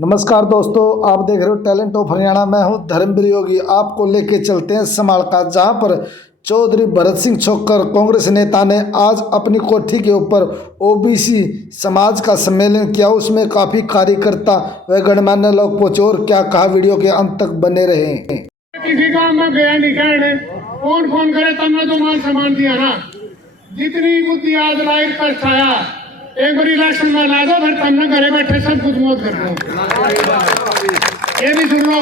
नमस्कार दोस्तों, आप देख रहे हो टैलेंट ऑफ हरियाणा। मैं हूं धर्मवीर योगी। आपको लेके चलते हैं समालका, जहां पर चौधरी भरत सिंह छोक्कर कांग्रेस नेता ने आज अपनी कोठी के ऊपर ओबीसी समाज का सम्मेलन किया। उसमें काफी कार्यकर्ता व गणमान्य लोग पहुंचे और क्या कहा, वीडियो के अंत तक बने रहे। किसी काम में गया नहीं कहने, फोन करे तब मैं तो मान सम्मान दिया ना। जितनी बुद्धि आज लाइट पर छाया, एक बार इलेक्शन में ला दो, फिर तब न घरे बैठे सब कुछ मौत कर दो। ये भी सुन लो,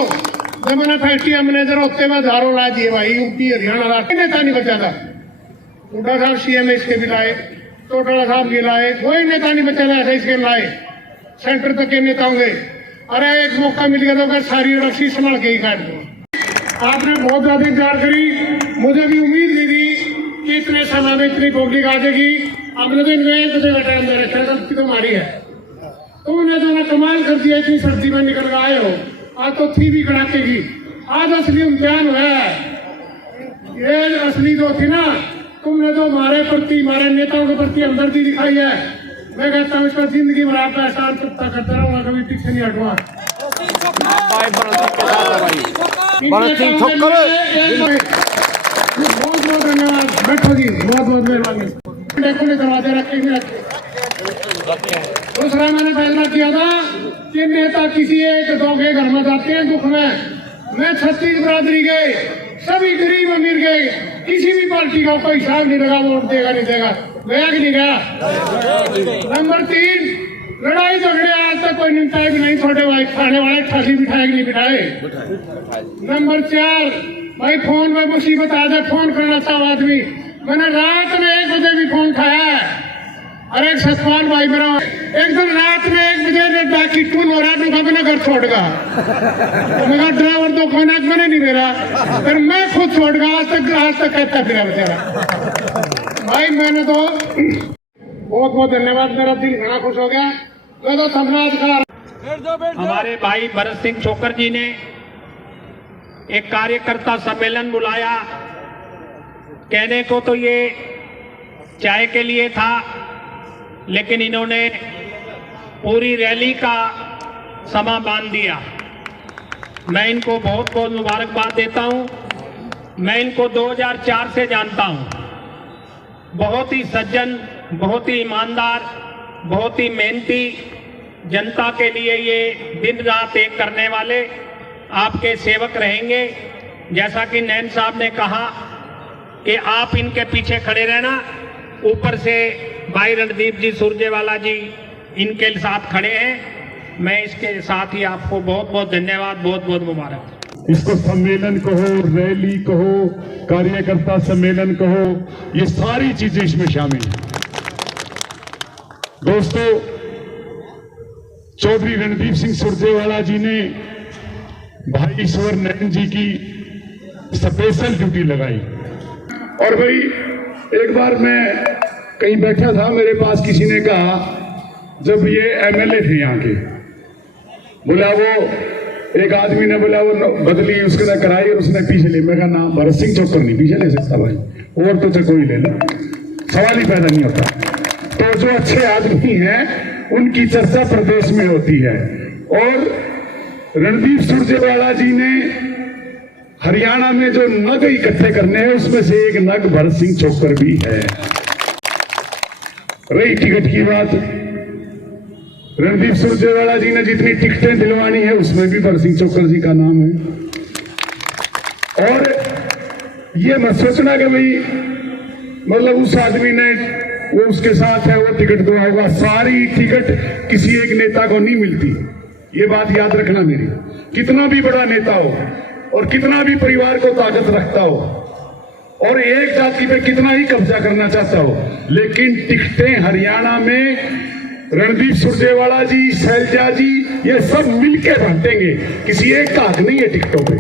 जब मैंने फैक्ट्री मैनेजर होते हुए धारों ला दिए भाई, यूपी हरियाणा नेता नहीं बचा था। हुड्डा साहब सीएम इसके भी लाए, चौटाला साहब भी लाए, कोई नेता नहीं बचा था। ऐसे इसके लाए सेंटर तक के नेता होंगे। अरे एक मौका मिल गया तो सारी रस्सी संभाल के ही काट दो। आपने बहुत ज्यादा इंतजार करी, मुझे भी उम्मीद नहीं थी कि इतने समय में इतनी पब्लिक आ जाएगी। आपने तो इनमें बैठा अंदर रखा, सबकी तो मारी है। तुमने तो ना कमाल कर दिया, इतनी सर्दी में निकल आए हो। आज तो थी भी कड़ाके की, आज असली इम्तिहान हुआ है। ये असली जो थी ना, तुमने तो हमारे प्रति, हमारे नेताओं के प्रति हमदर्दी दिखाई है। मैं कहता हूँ इसको जिंदगी भर आपका एहसान चुकता करता रहूंगा, कभी पीछे नहीं हटूंगा। बहुत बहुत धन्यवाद। बैठो जी, बहुत बहुत मेहरबानी। दरवाजे रखे। दूसरा मैंने फैसला किया था कि नेता किसी एक दो के घर में जाते हैं दुख में। मैं 36 बिरादरी के सभी गरीब अमीर के किसी भी पार्टी का कोई हिसाब नहीं लगा, वोट देगा नहीं देगा, गया कि नहीं गया। नंबर 3, लड़ाई झगड़े आज तक कोई निपटाए भी नहीं। छोटे भाई खाने वाले ठासी बिठाए कि नहीं बिठाए। नंबर 4, भाई फोन में मुसीबत आ जाए, फोन करना चाहो आदमी। मैंने रात में 1 बजे भी फोन उठाया है। अरे सतपाल भाई मेरा एक दिन रात में 1 बजे डाकी टूल हो रहा है, मैंने घर छोड़गा। मेरा ड्राइवर तो खाना मैंने नहीं मेरा, फिर मैं खुद छोड़गा। आज तक कहता फिर बेचारा भाई। मैंने तो बहुत बहुत धन्यवाद, मेरा दिल घना खुश हो गया। मैं तो समाज हमारे भाई भरत सिंह छोक्कर जी ने एक कार्यकर्ता सम्मेलन बुलाया। कहने को तो ये चाय के लिए था, लेकिन इन्होंने पूरी रैली का समा बांध दिया। मैं इनको बहुत बहुत मुबारकबाद देता हूं। मैं इनको 2004 से जानता हूं। बहुत ही सज्जन, बहुत ही ईमानदार, बहुत ही मेहनती, जनता के लिए ये दिन रात एक करने वाले आपके सेवक रहेंगे। जैसा कि नैन साहब ने कहा कि आप इनके पीछे खड़े रहना। ऊपर से भाई रणदीप जी सुरजेवाला जी इनके साथ खड़े हैं। मैं इसके साथ ही आपको बहुत बहुत धन्यवाद, बहुत बहुत मुबारक। इसको सम्मेलन कहो, रैली कहो, कार्यकर्ता सम्मेलन कहो, ये सारी चीजें इसमें शामिल हैं। दोस्तों, चौधरी रणदीप सिंह सुरजेवाला जी ने भाई ईश्वर नैन जी की स्पेशल ड्यूटी लगाई। और भाई एक बार मैं कहीं बैठा था, मेरे पास किसी ने कहा, जब ये एमएलए थे यहाँ के, बोला वो एक आदमी ने बोला वो बदली उसने कराई और उसने पीछे ले। मैं कहा ना, भरत सिंह छोक्कर नहीं पीछे ले सकता भाई, और तो कोई ले लो, सवाल ही पैदा नहीं होता। तो जो अच्छे आदमी हैं उनकी चर्चा प्रदेश में होती है। और रणदीप सुरजेवाला जी ने हरियाणा में जो नग इकट्ठे करने हैं, उसमें से एक नग भरत सिंह छोक्कर भी है। रही टिकट की बात, रणदीप सुरजेवाला जी ने जितनी टिकटें दिलवानी है उसमें भी भरत सिंह छोक्कर जी का नाम है। और ये मत सोचना कि भाई मतलब उस आदमी ने, वो उसके साथ है, वो टिकट दिलवाएगा। सारी टिकट किसी एक नेता को नहीं मिलती, ये बात याद रखना मेरी। कितना भी बड़ा नेता हो और कितना भी परिवार को ताकत रखता हो और एक जाति पे कितना ही कब्जा करना चाहता हो, लेकिन टिकटें हरियाणा में रणदीप सुरजेवाला जी, शैलजा जी, ये सब मिलके बांटेंगे। किसी एक का हक नहीं है टिकटों पे,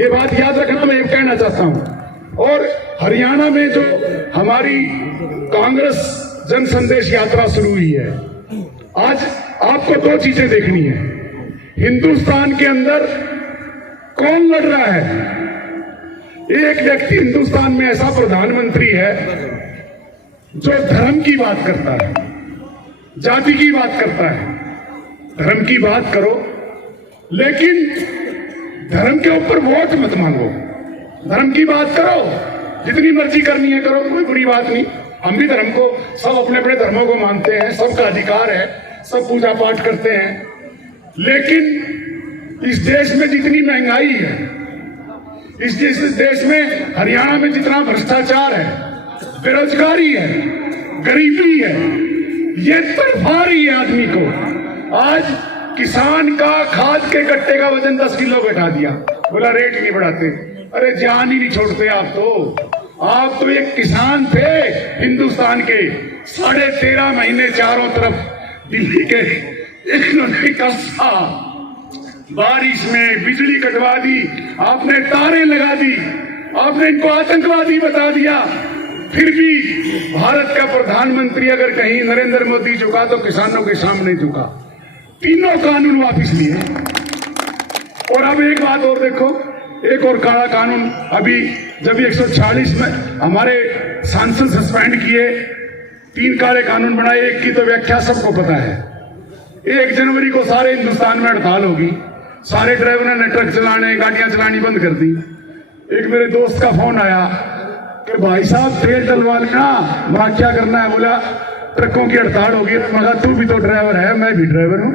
ये बात याद रखना, मैं ये कहना चाहता हूं। और हरियाणा में जो हमारी कांग्रेस जन संदेश यात्रा शुरू हुई है, आज आपको 2 चीजें देखनी है। हिंदुस्तान के अंदर कौन लड़ रहा है? एक व्यक्ति हिंदुस्तान में ऐसा प्रधानमंत्री है जो धर्म की बात करता है, जाति की बात करता है। धर्म की बात करो लेकिन धर्म के ऊपर वोट मत मांगो, धर्म की बात करो, जितनी मर्जी करनी है करो, कोई बुरी बात नहीं। हम भी धर्म को, सब अपने अपने धर्मों को मानते हैं, सबका अधिकार है, सब पूजा पाठ करते हैं। लेकिन इस देश में जितनी महंगाई है, इस देश में हरियाणा में जितना भ्रष्टाचार है, बेरोजगारी है, गरीबी है, ये तड़फा रही है आदमी को। आज किसान का खाद के कट्टे का वजन 10 किलो घटा दिया, बोला रेट ही नहीं बढ़ाते। अरे जान ही नहीं छोड़ते आप तो एक किसान थे हिंदुस्तान के। 13.5 महीने चारों तरफ दिल्ली के इन्होंने कसा, बारिश में बिजली कटवा दी, आपने तारें लगा दी, आपने इनको आतंकवादी बता दिया। फिर भी भारत का प्रधानमंत्री अगर कहीं नरेंद्र मोदी झुका तो किसानों के सामने झुका, तीनों कानून वापिस लिए। और अब एक बात और देखो, एक और काला कानून अभी जब 146 में हमारे सांसद सस्पेंड किए, 3 काले कानून बनाए। एक की तो व्याख्या सबको पता है, 1 जनवरी को सारे हिंदुस्तान में हड़ताल होगी, सारे ड्राइवरों ने ट्रक चलाने, गाड़ियां चलानी बंद कर दी। एक मेरे दोस्त का फोन आया कि भाई साहब तेल डलवा लेना, वहां क्या करना है? बोला ट्रकों की हड़ताल होगी। मगर तू भी तो ड्राइवर है, मैं भी ड्राइवर हूं,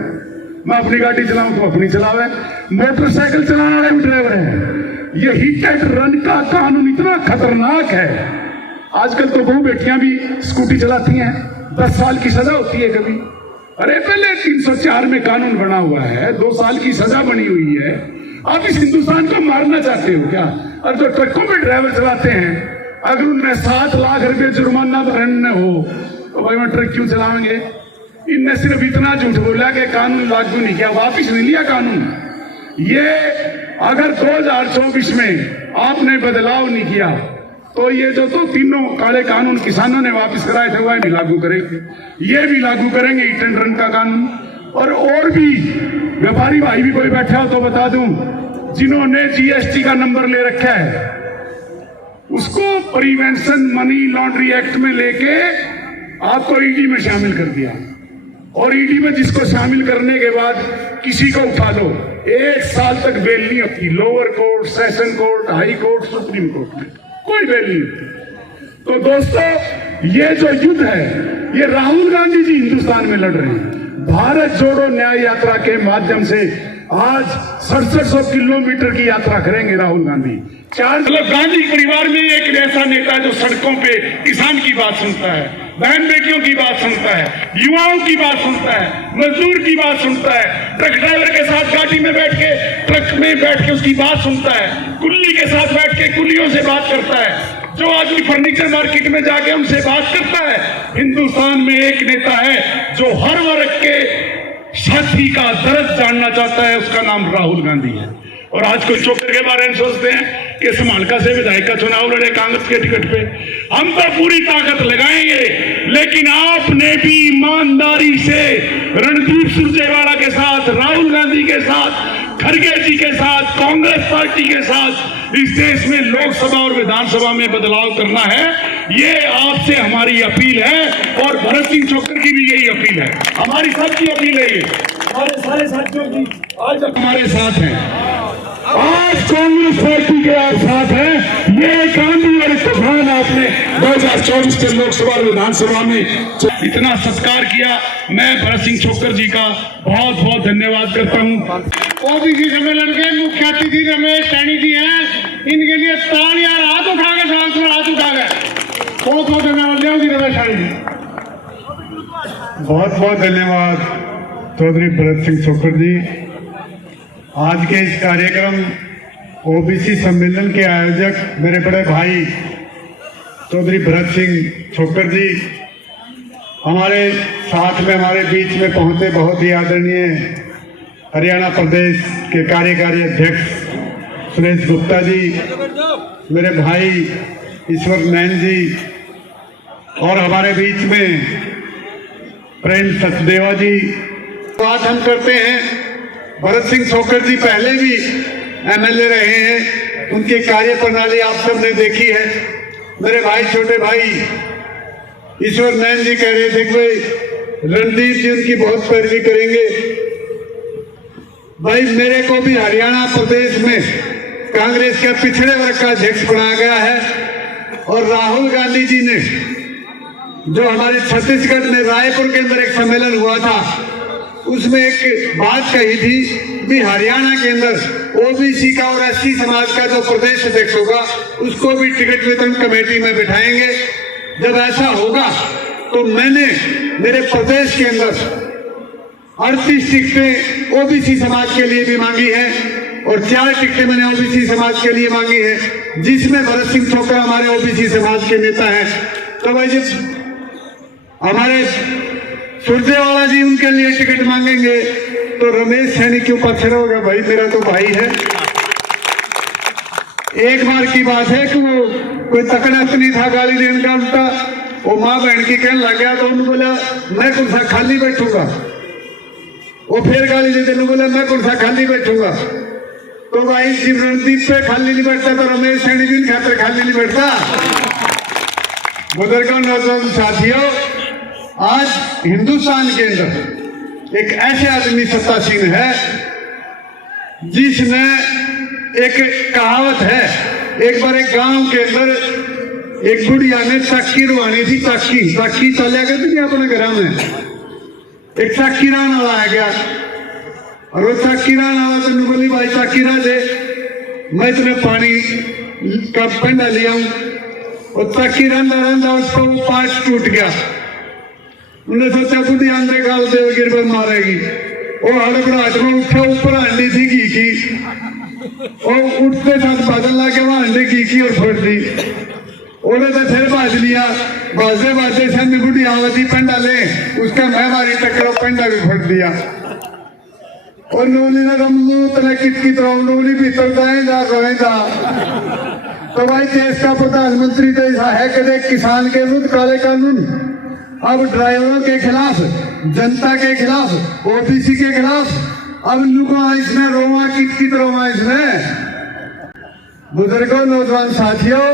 मैं अपनी गाड़ी चलाऊं तो अपनी चलावे। मोटरसाइकिल चलाने वाले भी ड्राइवर हैं। ये हिट एंड रन का कानून इतना खतरनाक है। आजकल तो बहु बेटियां भी स्कूटी चलाती हैं, 10 साल की सजा होती है कभी। अरे पहले 304 में कानून बना हुआ है, 2 साल की सजा बनी हुई है। आप इस हिंदुस्तान को मारना चाहते हो क्या? और जो ट्रकों में ड्राइवर चलाते हैं, अगर उनमें 7 लाख रुपए जुर्माना भरना हो तो भाई वो ट्रक क्यों चलाएंगे? इनने सिर्फ इतना झूठ बोला कि कानून लागू नहीं किया, वापिस नहीं लिया कानून। ये अगर 2024 में आपने बदलाव नहीं किया तो ये जो तो तीनों काले कानून किसानों ने वापस कराए थे वह भी लागू करेंगे, ये भी लागू करेंगे हिट एंड रन का कानून। और भी व्यापारी भाई भी कोई बैठा हो तो बता दूं, जिन्होंने जीएसटी का नंबर ले रखा है उसको प्रिवेंशन मनी लॉन्ड्री एक्ट में लेके आपको ईडी में शामिल कर दिया। और ईडी में जिसको शामिल करने के बाद किसी को उठा लो, 1 साल तक बेल नहीं होती। Lower court, session court, high court, supreme court में कोई बेल नहीं होती। तो दोस्तों, ये जो युद्ध है ये राहुल गांधी जी हिंदुस्तान में लड़ रहे हैं। भारत जोड़ो न्याय यात्रा के माध्यम से आज 6700 किलोमीटर की यात्रा करेंगे राहुल गांधी। गांधी परिवार में एक ऐसा नेता है जो सड़कों पे किसान की बात सुनता है, बहन बेटियों की बात सुनता है, युवाओं की बात सुनता है, मजदूर की बात सुनता है, ट्रक ड्राइवर के साथ गाड़ी में बैठ के, ट्रक में बैठ के उसकी बात सुनता है, कुल्ली के साथ बैठ के कुल्लियों से बात करता है, जो आदमी फर्नीचर मार्केट में जाके उनसे बात करता है। हिंदुस्तान में एक नेता है जो हर वर्ग के साथी का दर्द जानना चाहता है, उसका नाम राहुल गांधी है। और आज कोई चोकर के बारे में सोचते हैं कि समालका से विधायक का चुनाव लड़े कांग्रेस के टिकट पे। हम तो पूरी ताकत लगाएंगे, लेकिन आपने भी ईमानदारी से रणदीप सुरजेवाला के साथ, राहुल गांधी के साथ, खड़गे जी के साथ, कांग्रेस पार्टी के साथ इस देश में लोकसभा और विधानसभा में बदलाव करना है। ये आपसे हमारी अपील है और भरत सिंह चोकर की भी यही अपील है, हमारी सबकी अपील है। ये हमारे सारे साथियों की आज हमारे साथ हैं, आज कांग्रेस पार्टी के आप साथ हैं। ये गांधी और तूफान आपने 2024 के लोकसभा और विधानसभा में इतना सत्कार किया, मैं भरत सिंह चोकर जी का बहुत बहुत धन्यवाद करता हूँ। ओबीसी सम्मेलन के मुख्य अतिथि रमेश सैनी जी हैं, इनके लिए तालियां, हाथ उठा के सांस में हाथ उठा गए। बहुत बहुत धन्यवाद देंगे रमेश सैनी जी। बहुत बहुत धन्यवाद चौधरी भरत सिंह चोकर जी। आज के इस कार्यक्रम ओबीसी सम्मेलन के आयोजक मेरे बड़े भाई चौधरी भरत सिंह चोकर जी हमारे साथ में, हमारे बीच में पहुंचे। बहुत ही आदरणीय हरियाणा प्रदेश के कार्यकारी अध्यक्ष सुरेश गुप्ता जी, मेरे भाई ईश्वर नैन जी, और हमारे बीच में प्रेम सचदेवा जी। बात हम करते हैं, भरत सिंह चोकर जी पहले भी एमएलए रहे हैं, उनकी कार्य प्रणाली आप सबने देखी है। मेरे भाई, छोटे भाई ईश्वर नैन जी कह रहे थे कि भाई रणदीप जी उनकी बहुत पैरवी करेंगे। भाई मेरे को भी हरियाणा प्रदेश में कांग्रेस के पिछड़े वर्ग का अध्यक्ष बनाया गया है। और राहुल गांधी जी ने जो हमारे छत्तीसगढ़ में रायपुर के अंदर एक सम्मेलन हुआ था, उसमें एक बात कही थी कि हरियाणा के अंदर ओबीसी का और एससी समाज का जो प्रदेश अध्यक्ष होगा उसको भी टिकट वितरण कमेटी में बिठाएंगे। जब ऐसा होगा तो मैंने मेरे प्रदेश के अंदर 38 टिकटें ओबीसी समाज के लिए भी मांगी है और 4 टिकटें मैंने ओबीसी समाज के लिए मांगी है, जिसमें भरत सिंह छोकर हमारे ओबीसी समाज के नेता हैं। तो भाई जी हमारे सुरजेवाला जी उनके लिए टिकट मांगेंगे तो रमेश सैनी क्यों पत्थर होगा? भाई मेरा तो भाई है। एक बार की बात है कि वो कोई तकड़ा नहीं था गाली देने का, उल्टा वो माँ बहन की कहने लग गया तो उन्होंने बोला मैं कौन सा खाली बैठूंगा। वो फिर गाली देते बोला मैं कौन सा खाली बैठूंगा। तो भाई शिव रणदीप पे खाली नहीं बैठता तो रमेश सैनी भी खातिर खाली नहीं बैठता। बुजुर्गों नौजवान साथियों, आज हिंदुस्तान के अंदर एक ऐसे आदमी सत्तासीन है जिसने एक कहावत है, एक बार एक गांव के अंदर एक बुढ़िया ने चक्की रुआनी थी। चक्की चलिया करती थी अपने घर में। एक चक्की रान वाला आ गया और वो चक्की रान वाला तो बोली भाई चक्की रा दे, मैं तुझे पानी का पेंडा ले आऊं। और चक्की रंधा उसको वो पार्ट टूट गया। उन्होंने सोचा बुढ़ी अंदर गाल दे गिर पर मारेगी। वो हड़बड़ाहट में उठा, ऊपर अंडी थी घी की, और उठते साथ बादल ला के वहां अंडे घी और फोड़ दी। उन्होंने तो फिर बाज लिया, बाजे से बुढ़ी आवती पेंडा ले, उसका मैं मारी टक्कर पेंडा भी फोड़ दिया। और नूली ने रमलू तने कित नूली भीतर जाएगा। तो भाई देश का प्रधानमंत्री तो ऐसा है कि किसान के विरुद्ध काले कानून, अब ड्राइवरों के खिलाफ, जनता के खिलाफ, ओबीसी के खिलाफ, अब लुका इसने रोमा कित रोमा इसने। बुजुर्गों नौजवान साथियों,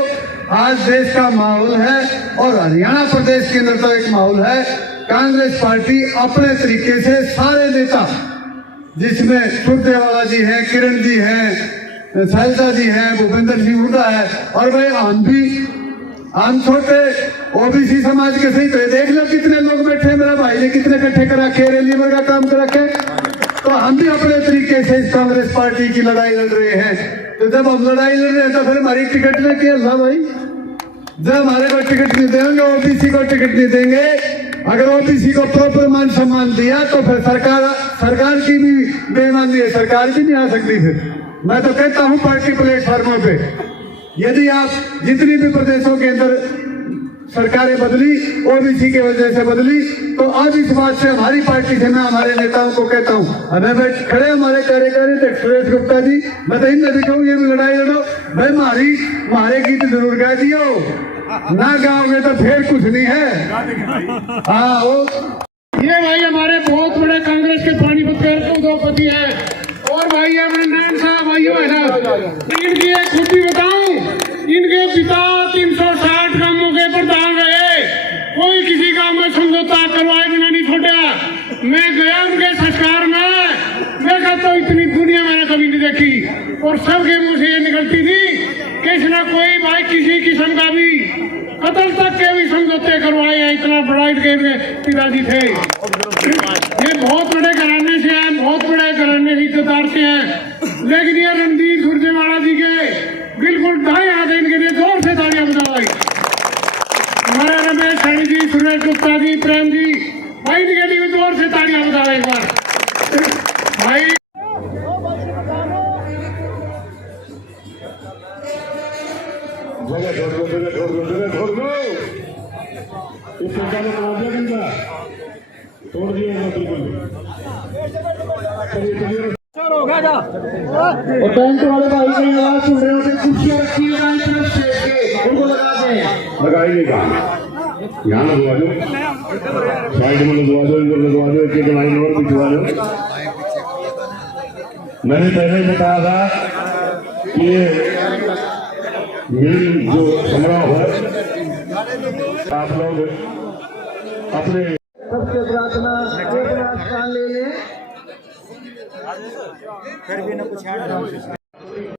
आज देश का माहौल है और हरियाणा प्रदेश के अंदर तो एक माहौल है। कांग्रेस पार्टी अपने तरीके से सारे नेता, जिसमें सुरजेवाला जी हैं, किरण जी हैं, शैलजा जी हैं, भूपेंद्र सिंह हुड्डा है, और भाई हम छोटे ओबीसी समाज के सही तो देख लो कितने लोग बैठे, मेरा भाई ने कितने इकट्ठे करा के रैली में का काम करा के। तो हम भी अपने तरीके से इस कांग्रेस पार्टी की लड़ाई लड़ रहे हैं। तो जब हम लड़ाई लड़ रहे हैं तो फिर हमारी टिकट में क्या था भाई? जब हमारे को टिकट नहीं देंगे, ओबीसी को टिकट नहीं देंगे, अगर ओबीसी को प्रॉपर मान सम्मान दिया तो फिर सरकार की भी बेईमानी है, सरकार भी नहीं आ सकती। फिर मैं तो कहता हूं पार्टी प्लेटफॉर्मों पे यदि आप जितनी भी प्रदेशों के अंदर सरकारें बदली, ओबीसी की वजह से बदली, तो आज इस बात से हमारी पार्टी से मैं हमारे नेताओं को कहता हूं, हमें बैठ खड़े हमारे कार्यकारी सुरेश गुप्ता जी, मैं तो इनमें दिखाऊं ये भी लड़ाई लड़ो भाई, हमारे गीत जरूर गा दियो, ना गाओगे तो फिर कुछ नहीं है। हाँ ये भाई हमारे बहुत बड़े कांग्रेस के पानीपत के उद्योगपति हैं। और भाई अमरनाथ साहब भाई है ना, इनकी एक खुदी बताऊं, इनके पिता 360 कामों के प्रधान रहे, कोई किसी काम में समझौता करवाए बिना नहीं छोड़ा। मैं गया उनके संस्कार में, मैं कहता हूँ इतनी दुनिया मैंने कभी नहीं देखी। और सबके मुंह से ये निकलती थी किसी न कोई भाई किसी किस्म का भी कत्ल तक के भी समझौते करवाए हैं। इतना बड़ा इनके पिताजी थे। ये बहुत बड़े घराने से हैं, बहुत बड़े घराने से इज्जतदार से हैं। लेकिन ये रणदीप सुरजेवाला जी के बिल्कुल दाएं हाथ है, इनके लिए जोर से तालियां बजाओ। हमारे रमेश सैनी जी, सुरेश गुप्ता जी, प्रेम जी, भाई इनके लिए जोर से तालियां बजाओ एक बार भाई। तोड़ दिया और बैंक वाले भाई की आवाज सुन रहे होते, कुर्सियां रखी है दाईं तरफ से, उनको लगा दें। लगाइए कहाँ? यहाँ लगवा दो, साइड में लगवा दो, इधर लगवा दो, एक लाइन और बिछवा दो। मैंने पहले बताया था कि मिल जो समारोह है, आप लोग अपने सबसे प्रार्थना एक रात कान ले लें। फिर भी न कुछ